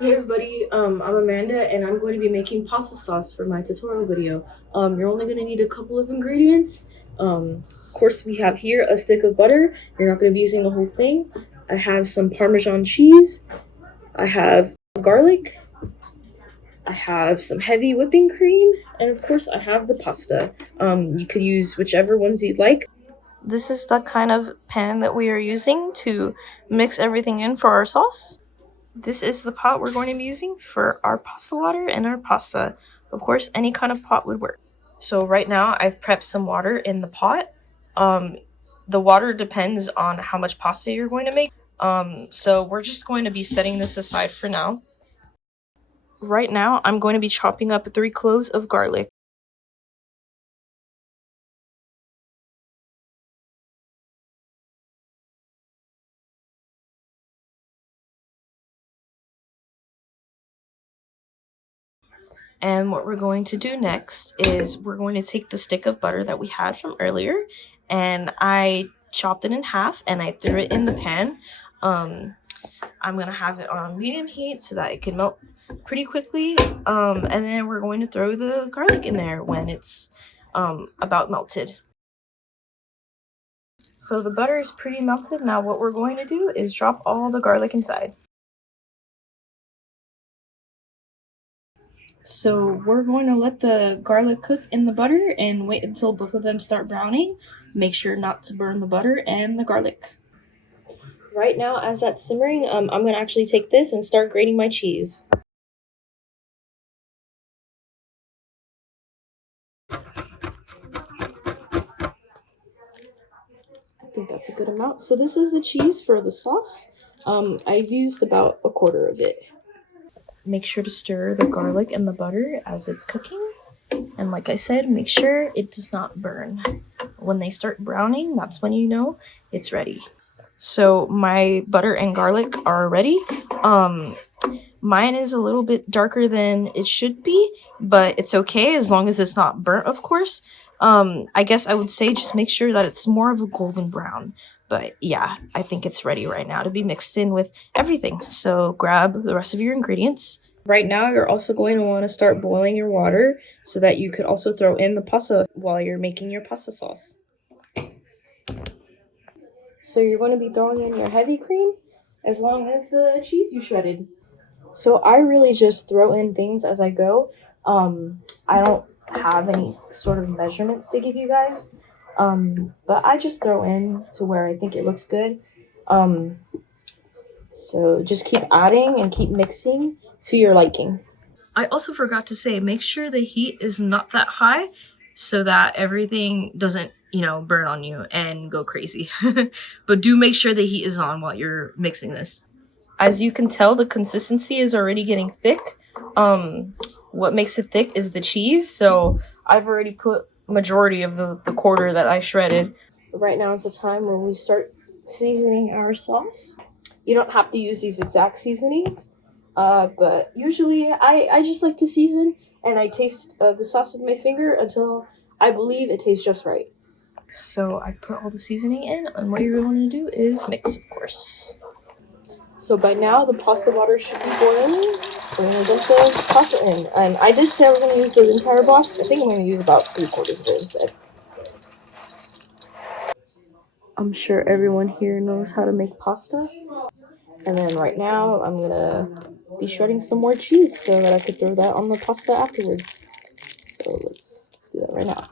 Hey everybody, I'm Amanda and I'm going to be making pasta sauce for my tutorial video. You're only going to need a couple of ingredients. Of course, we have here a stick of butter. You're not going to be using the whole thing. I have some Parmesan cheese. I have garlic. I have some heavy whipping cream. And of course, I have the pasta. You could use whichever ones you'd like. This is the kind of pan that we are using to mix everything in for our sauce. This is the pot we're going to be using for our pasta water and our pasta. Of course, any kind of pot would work. So right now I've prepped some water in the pot. Um, the water depends on how much pasta you're going to make. So we're just going to be setting this aside for now. Right now I'm going to be chopping up 3 cloves of garlic. And what we're going to do next is we're going to take the stick of butter that we had from earlier, and I chopped it in half and I threw it in the pan. I'm going to have it on medium heat so that it can melt pretty quickly. And then we're going to throw the garlic in there when it's about melted. So the butter is pretty melted. Now what we're going to do is drop all the garlic inside. So we're going to let the garlic cook in the butter and wait until both of them start browning. Make sure not to burn the butter and the garlic. Right now, as that's simmering, I'm going to actually take this and start grating my cheese. I think that's a good amount. So this is the cheese for the sauce. I've used about a quarter of it. Make sure to stir the garlic and the butter as it's cooking. And like I said, make sure it does not burn. When they start browning, that's when you know it's ready. So my butter and garlic are ready. Mine is a little bit darker than it should be, but it's okay as long as it's not burnt, of course. I guess I would say just make sure that it's more of a golden brown. But yeah, I think it's ready right now to be mixed in with everything. So grab the rest of your ingredients. Right now, you're also going to want to start boiling your water so that you could also throw in the pasta while you're making your pasta sauce. So you're going to be throwing in your heavy cream as long as the cheese you shredded. So I really just throw in things as I go. I don't have any sort of measurements to give you guys. But I just throw in to where I think it looks good. Um, so just keep adding and keep mixing to your liking. I also forgot to say, make sure the heat is not that high so that everything doesn't, burn on you and go crazy. But do make sure the heat is on while you're mixing this. As you can tell, the consistency is already getting thick. What makes it thick is the cheese. So I've already put majority of the quarter that I shredded. Right now is the time when we start seasoning our sauce. You don't have to use these exact seasonings, but usually I just like to season and I taste the sauce with my finger until I believe it tastes just right. So I put all the seasoning in, and what you're going to do is mix, of course. So by now the pasta water should be boiling. We're gonna dump the pasta in, and I did say I was gonna use the entire box. I think I'm gonna use about 3/4 of it instead. I'm sure everyone here knows how to make pasta. And then right now I'm gonna be shredding some more cheese so that I could throw that on the pasta afterwards. So let's do that right now.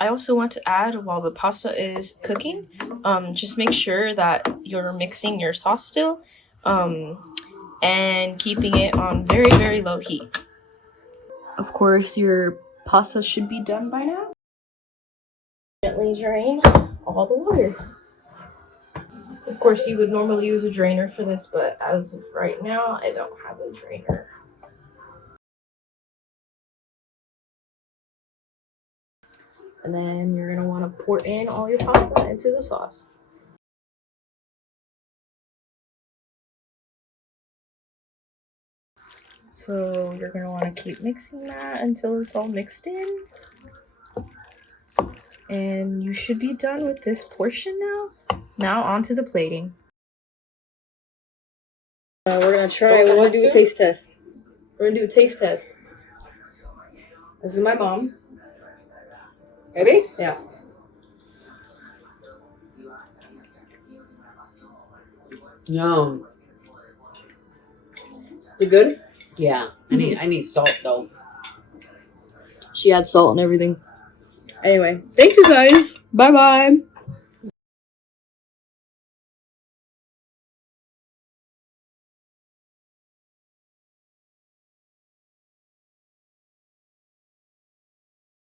I also want to add, while the pasta is cooking, just make sure that you're mixing your sauce still, and keeping it on very, very low heat. Of course, your pasta should be done by now. Gently drain all the water. Of course, you would normally use a drainer for this, but as of right now, I don't have a drainer. And then you're gonna want to pour in all your pasta into the sauce. So you're gonna want to keep mixing that until it's all mixed in. And you should be done with this portion now. Now onto the plating. We're gonna try. We're gonna do a taste test. We're gonna do a taste test. This is my mom. Ready? Yeah. Yum. Is it good? Yeah. I need salt though. She adds salt and everything. Anyway, thank you guys. Bye bye.